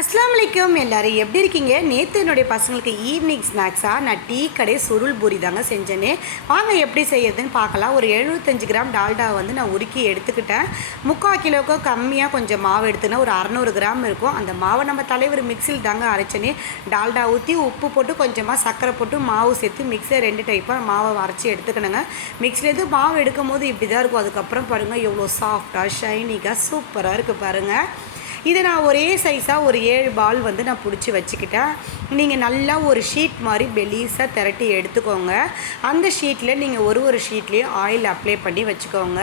அஸ்லாம் வலைக்கம் எல்லாரும் எப்படி இருக்கீங்க? நேற்று என்னுடைய பசங்களுக்கு ஈவினிங் ஸ்நாக்ஸாக நான் டீ கடை சுருள் பூரி தாங்க செஞ்சேனே. வாங்க எப்படி செய்யறதுன்னு பார்க்கலாம். ஒரு எழுபத்தஞ்சு கிராம் டால்டா வந்து நான் உருக்கி எடுத்துக்கிட்டேன். முக்கால் கிலோவுக்கு கம்மியாக கொஞ்சம் மாவு எடுத்துனா ஒரு அறநூறு கிராம் இருக்கும். அந்த மாவை நம்ம தலைவர் மிக்சியில் தாங்க அரைச்சனே. டால்டா ஊற்றி உப்பு போட்டு கொஞ்சமாக சர்க்கரை போட்டு மாவு சேர்த்து மிக்சியை ரெண்டு டைப்பாக மாவை அரைச்சி எடுத்துக்கணுங்க. மிக்சிலேருந்து மாவு எடுக்கும் போது இப்படி தான் இருக்கும். அதுக்கப்புறம் பாருங்கள் எவ்வளோ சாஃப்டாக ஷைனிங்காக சூப்பராக இருக்குது பாருங்கள் இதை நான் ஒரே சைஸாக ஒரு ஏழு பால் வந்து நான் பிடிச்சி வச்சுக்கிட்டேன். நீங்கள் நல்லா ஒரு ஷீட் மாதிரி பெலீஸாக திரட்டி எடுத்துக்கோங்க. அந்த ஷீட்டில் நீங்கள் ஒரு ஒரு ஷீட்லேயும் ஆயில் அப்ளை பண்ணி வச்சுக்கோங்க.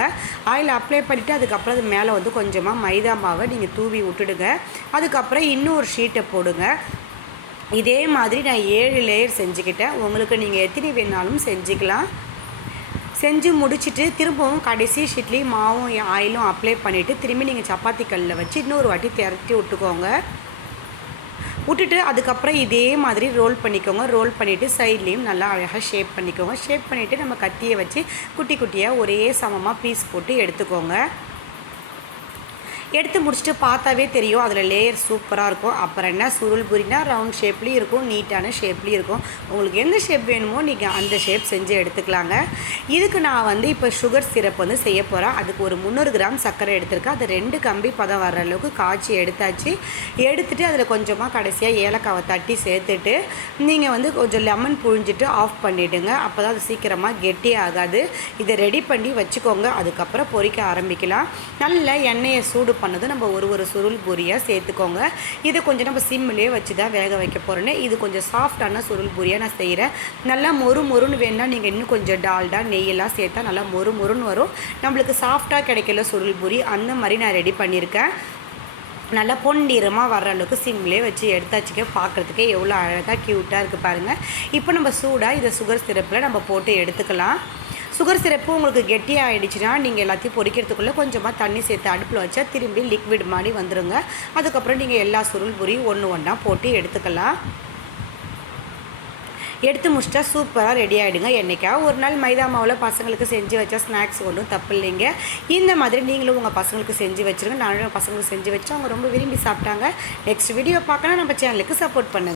ஆயில் அப்ளை பண்ணிவிட்டு அதுக்கப்புறம் அது மேலே வந்து கொஞ்சமாக மைதா மாவை நீங்கள் தூவி விட்டுடுங்க. அதுக்கப்புறம் இன்னொரு ஷீட்டை போடுங்க. இதே மாதிரி நான் ஏழு லேயர் செஞ்சுக்கிட்டேன். உங்களுக்கு நீங்கள் எத்தனை வேணாலும் செஞ்சுக்கலாம். செஞ்சு முடிச்சுட்டு திரும்பவும் கடைசி ஷீட்லேயும் மாவும் ஆயிலும் அப்ளை பண்ணிவிட்டு திரும்பி நீங்கள் சப்பாத்தி கல்லில் வச்சு இன்னொரு வாட்டி திரட்டி விட்டுக்கோங்க. விட்டுட்டு அதுக்கப்புறம் இதே மாதிரி ரோல் பண்ணிக்கோங்க. ரோல் பண்ணிவிட்டு சைட்லேயும் நல்லா அழகாக ஷேப் பண்ணிக்கோங்க. ஷேப் பண்ணிவிட்டு நம்ம கத்தியை வச்சு குட்டி குட்டியாக ஒரே சமமாக பீஸ் போட்டு எடுத்துக்கோங்க. எடுத்து முடிச்சுட்டு பார்த்தாவே தெரியும். அதில் லேயர் சூப்பராக இருக்கும். அப்புறம் என்ன? சுருள் புரினா ரவுண்ட் ஷேப்லேயும் இருக்கும். நீட்டான ஷேப்லேயும் இருக்கும். உங்களுக்கு எந்த ஷேப் வேணுமோ நீங்கள் அந்த ஷேப் செஞ்சு எடுத்துக்கலாங்க. இதுக்கு நான் வந்து இப்போ சுகர் சிரப் வந்து செய்ய போகிறேன் அதுக்கு ஒரு முந்நூறு கிராம் சர்க்கரை எடுத்திருக்கேன். அது ரெண்டு கம்பி பதம் வர்ற அளவுக்கு காய்ச்சி எடுத்தாச்சு. எடுத்துகிட்டு அதில் கொஞ்சமாக கடைசியாக ஏலக்காவை தட்டி சேர்த்துட்டு நீங்கள் வந்து கொஞ்சம் லெமன் புழிஞ்சிட்டு ஆஃப் பண்ணிவிடுங்க அப்போ தான் அது சீக்கிரமாக கெட்டி ஆகாது. இதை ரெடி பண்ணி வச்சுக்கோங்க. அதுக்கப்புறம் பொரிக்க ஆரம்பிக்கலாம். நல்ல எண்ணெயை சூடு பண்ணது நம்ம ஒரு ஒரு சுருள் பூரியாக சேர்த்துக்கோங்க. இதை கொஞ்சம் நம்ம சிம்மிலே வச்சு தான் வேக வைக்க போகிறேன்னு இது கொஞ்சம் சாஃப்டான சுருள் பூரியாக நான் செய்கிறேன் நல்லா மொறு மொறுன்னு வேணால் நீங்கள் இன்னும் கொஞ்சம் டால்டா நெய்யெல்லாம் சேர்த்தா நல்லா மொறு மொறுன்னு வரும். நம்மளுக்கு சாஃப்டாக கிடைக்கல சுருள் பூரி அந்த மாதிரி நான் ரெடி பண்ணியிருக்கேன். நல்லா பொன்னிறமாக வர்ற அளவுக்கு சிம்லே வச்சு எடுத்தாச்சுக்க பார்க்குறதுக்கே எவ்வளோ அழகாக க்யூட்டாக இருக்குது பாருங்கள் இப்போ நம்ம சூடாக இதை சுகர் சிரப்பில் நம்ம போட்டு எடுத்துக்கலாம். சுகர் சிரப்பு உங்களுக்கு கெட்டி ஆகிடுச்சுன்னா நீங்கள் எல்லாத்தையும் பொரிக்கிறதுக்குள்ளே கொஞ்சமாக தண்ணி சேர்த்து அடுப்பில் வச்சா திரும்பி லிக்விட் மாதிரி வந்துடுங்க அதுக்கப்புறம் நீங்கள் எல்லா சுருள் பொரி ஒன்று ஒன்றா போட்டு எடுத்துக்கலாம். எடுத்து முடிச்சிட்டா சூப்பராக ரெடி ஆகிடுங்க என்றைக்கா ஒரு நாள் மைதா மாவில் பசங்களுக்கு செஞ்சு வச்சா ஸ்நாக்ஸ் ஒன்றும் தப்பு இல்லைங்க. இந்த மாதிரி நீங்களும் உங்கள் பசங்களுக்கு செஞ்சு வச்சுருங்க. நானும் பசங்களுக்கு செஞ்சு வச்சு அவங்க ரொம்ப விரும்பி சாப்பிட்டாங்க. நெக்ஸ்ட் வீடியோ பார்க்கணும் நம்ம சேனலுக்கு சப்போர்ட் பண்ணுங்கள்